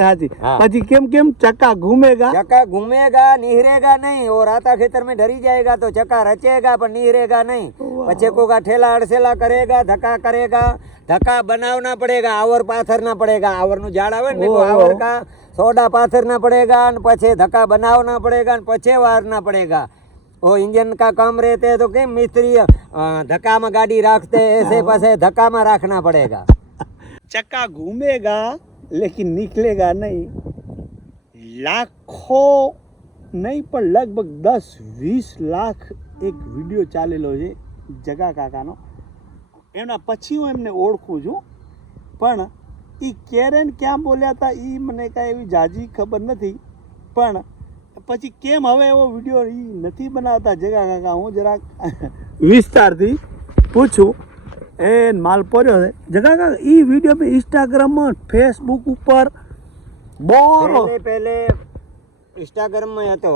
हाजी पाजी केम केम चक्का घूमेगा निहरेगा नहीं और आता खेतर में डरी जाएगा तो चक्का रचेगा पर निहरेगा नहीं। पछेको का ठेला अड़सेला करेगा, धक्का बनावना पड़ेगा, आवर पाथरना पड़ेगा। आवर नु झाड़ आवे ने आवर का सोडा पाथरना पड़ेगा, पछे धक्का बनावना पड़ेगा, पछे वारना पड़ेगा। वो इंजन का काम रहते है तो क्या मिस्त्री धक्का में गाड़ी रखते ऐसे पसे धक्का में रखना पड़ेगा। चक्का घूमेगा लेकिन निकलेगा नहीं। लाखों नहीं पर लगभग 10-20 लाख एक વિડીયો ચાલેલો છે જગા કાકાનો। એમના પછી હું એમને ઓળખું છું, પણ એ કેરેન ક્યાં બોલ્યા હતા એ મને કાંઈ એવી જાજી ખબર નથી, પણ પછી કેમ હવે એવો વિડીયો એ નથી બનાવતા જગા કાકા? હું જરાક વિસ્તારથી પૂછું। એ માલ પડ્યો છે જગા કાકા, એ વિડીયો पे ઇન્સ્ટાગ્રામમાં ફેસબુક ઉપર બોરો પહેલે ઇન્સ્ટાગ્રામમાં હતો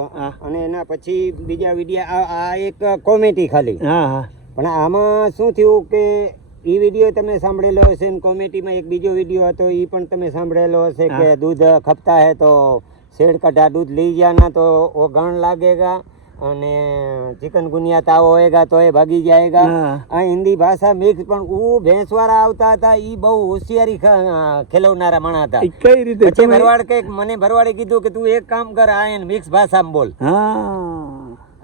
અને એના પછી બીજા વિડીયો આ એક કોમેડી ખાલી। હા હા, પણ આમાં શું થયું કે એ વિડીયો તમે સાંભળેલો હશે ને કોમેડીમાં એક બીજો વિડીયો હતો એ પણ તમે સાંભળેલો હશે કે दूध खपता है तो शेड कटा दूध ली जाना तो वो गण लागेगा અને ચિકનગુનિયા તાવ હોएगा તો એ ભાગી જાएगा। આ હિન્દી ભાષા મિક્સ પણ ભેંસવાળા આવતા હતા એ બહુ હોશિયારી ખેલવનારા માણા હતા। કઈ રીતે? પછી ભરવાડ કે મને ભરવાડે કીધું કે તું એક કામ કર, આ મિક્સ ભાષામાં બોલ।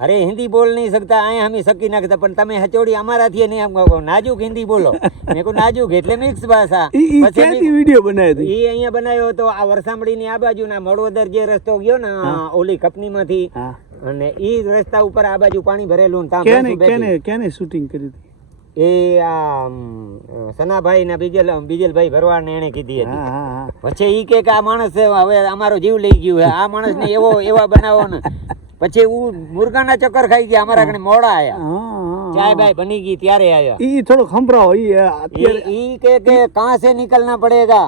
अरे हिंदी बोल नहीं सकता, आए हम सकी ना पण तमे हचोड़ी अमारा थी नहीं, हम नाजुक हिंदी बोलो। मेरे को नाजुक એટલે મિક્સ ભાષા। પછી વિડિયો બનાવ્યો તો ઈ અહીંયા બનાવ્યો તો આ વરસામડી ની આ બાજુ ના મળવદર જે રસ્તો ગયો ને ઓલી કપની માંથી, અને ઈ રસ્તા ઉપર આ બાજુ પાણી ભરેલું તા કેને શૂટિંગ કરી હતી? એ આ સનાભાઈ ના બીજલભાઈ ભરવાડ ને એને કીધી હતી। પછી ઈ કે આ માણસ હવે અમારો જીવ લઈ ગયો છે, આ માણસ ને એવા બનાવો ને। પછી મુર્ગાના ચક્કર ખાઈ ગયા, અમારા કને મોડા આયા, ચાय बाय बनी गई ત્યારે आया। ई थोड़ा खंभराओ, ई के कहां से निकलना पड़ेगा?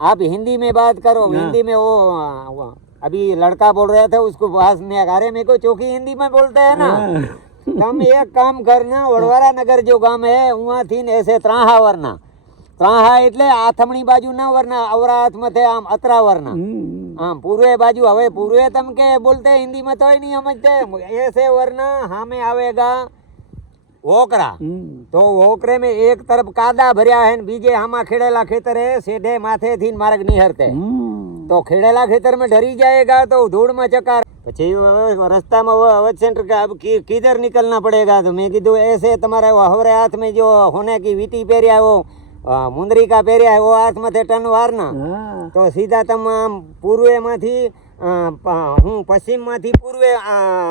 आप हिंदी में बात करो। हिंदी में वो अभी लड़का बोल रहा था उसको पास में अरे मेरे को चौकी हिंदी में बोलते हैं ना। तुम एक काम करना, वडवारा नगर जो गांव है वहां थी ऐसे त्राहा वरना, त्राहा એટલે આથમણી બાજુ ના વરના, અવરા હાથ મથે આમ અતરા વરના, આમ પૂર્વે बाजू। હવે પૂર્વે તમ કે બોલते हिंदी में तो ही नहीं समझते, ऐसे वरना हमें आवेगा ओकरा। तो ओकरे में एक तरफ कादा भर्या है, बीजे हमा खेड़ेला खेतर है, सीधे माथे थी मार्ग निहरते। तो खेड़ेला खेतर में डरी जाएगा तो धूड़ में चक्कर। પછી રસ્તા में अवध सेंटर का अब किधर निकलना पड़ेगा? तो मैं कीधु ऐसे तुम्हारे हवरे हाथ में जो होने की वीटी पेरिया वो मुंदरी का पेरिया है वो हाथ में टन वारना, तो सीधा तम पूर्वे माथी हूँ पश्चिम माथी पूर्वे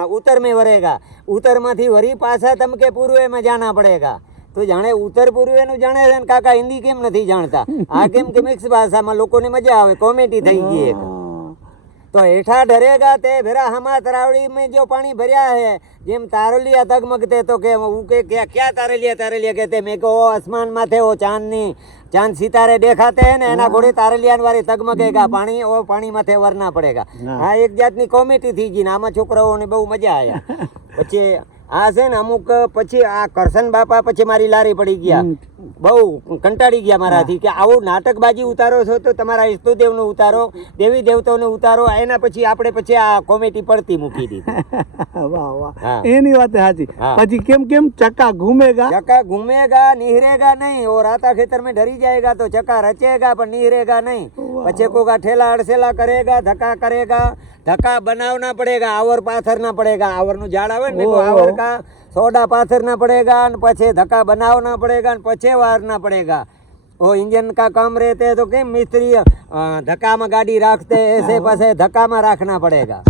उत्तर में वरेगा, उत्तर माथी वरी पासा तम के पूर्वे में जाना पड़ेगा। तो जाने उत्तर पूर्वे नु जाने काका हिंदी केम नहीं जानता? आ केम के मिक्स भाषा में लोगों ने मजा आवे, कॉमेडी थई गई है। तो हेठा डरेगा ते भेरा हमा तरावड़ी में जो पानी भरिया है जेम तारलिया तगमगते तो के क्या क्या तारलिया कहते? मैं को आसमान माथे वो चांद सितारे देखाते हैं ना, एना घोड़े तारलिया वारी तगमगेगा पानी, वो पानी माथे वरना पड़ेगा। हाँ, एक जातनी कॉमेडी थी जी, आमा छोकराओ ने बहु मजा आया। પછી આ છે ને અમુક પછી આ કરશન બાપા પછી મારી લારી પડી ગયા, બહુ કંટાળી ગયા મારાથી કે આવું નાટકબાજી ઉતારો છો તો તમારા ઈષ્ટદેવનું ઉતારો, દેવી દેવતાઓનું ઉતારો, એના પછી આપણે પછી આ કોમેડી પડતી મૂકી દીધી। વાહ વાહ, એની વાત સાચી। પછી કેમ કેમ ચક્કા ઘૂમેगा निहरेगा नहीं और आता खेतर में डरी जाएगा तो चक्का रचेगा पर निहरेगा नहीं। पछेको का ठेला अड़सेला करेगा, धक्का बनावना पड़ेगा, आवर पाथरना पड़ेगा। आवर नु झाड़ आवे ने आवर का सोडा पाथरना पड़ेगा, पछे धक्का बनावना पड़ेगा, पछे वारना पड़ेगा। वो इंजन का काम रहते है तो क्या मिस्त्री धक्का में गाड़ी रखते ऐसे पसे धक्का में रखना पड़ेगा।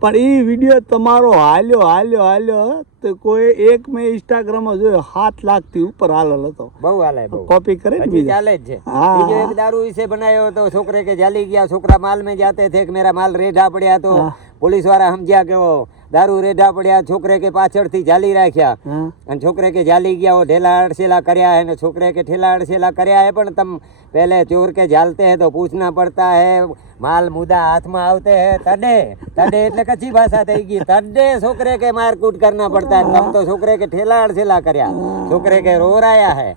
पर ये वीडियो તમારો હાલ્યો તો કોઈ એક મેં ઇન્સ્ટાગ્રામમાં જોયો 7 લાખ થી ઉપર હાલલ હતો। બહુ હાલે, બહુ કોપી કરે जी ચાલે જ છે। બીજો એક દારૂ વિશે બનાવ્યો તો છોકરે के जाली गया, छोकरा माल में जाते थे कि मेरा माल रेढ़ा पड़या तो पुलिस वाला समझा के वो दारू रेढ़ा पड़या, छोकरे के पाछड़ थी जाली राख्या અને छोकरे के जाली गया, वो ढेला अड़सेला કર્યા है ने छोकरे के ठेला अड़सेला કર્યા है। पण तम पहले चोर के झालते हैं तो पूछना पड़ता है, माल मुदा हाथ में आवते हैं तडे એટલે કચ્છી ભાષા થઈ ગઈ, તડે छोकरे के मारकूट करना पड़ता है। तम तो छोकरे के ठेला अड़सेला કર્યા, छोकरे के रोराया है।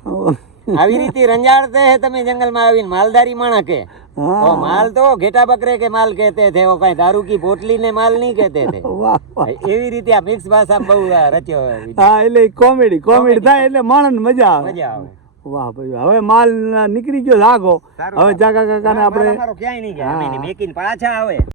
આવી રીતે રંજાડતે હે તમે જંગલ માં આવીને માલધારી માણા કે हाँ। वो माल तो घेटा बकरे के माल कहते थे, वो कहीं दारू की बोतली ने माल नहीं कहते थे। વાહ વાહ. એવી રીતે આ મિક્સ ભાષા બહુ રચ્યો હોય. હા એટલે કોમેડી થાય એટલે માણસને મજા આવે. મજા આવે. વાહ ભાઈ, હવે માલ નીકળી ગયો લાગો. સારું. હવે જાગા કાકાને આપણે અમારો ક્યાંય નહીં ગયા, અમે મેકીને પાછા આવે.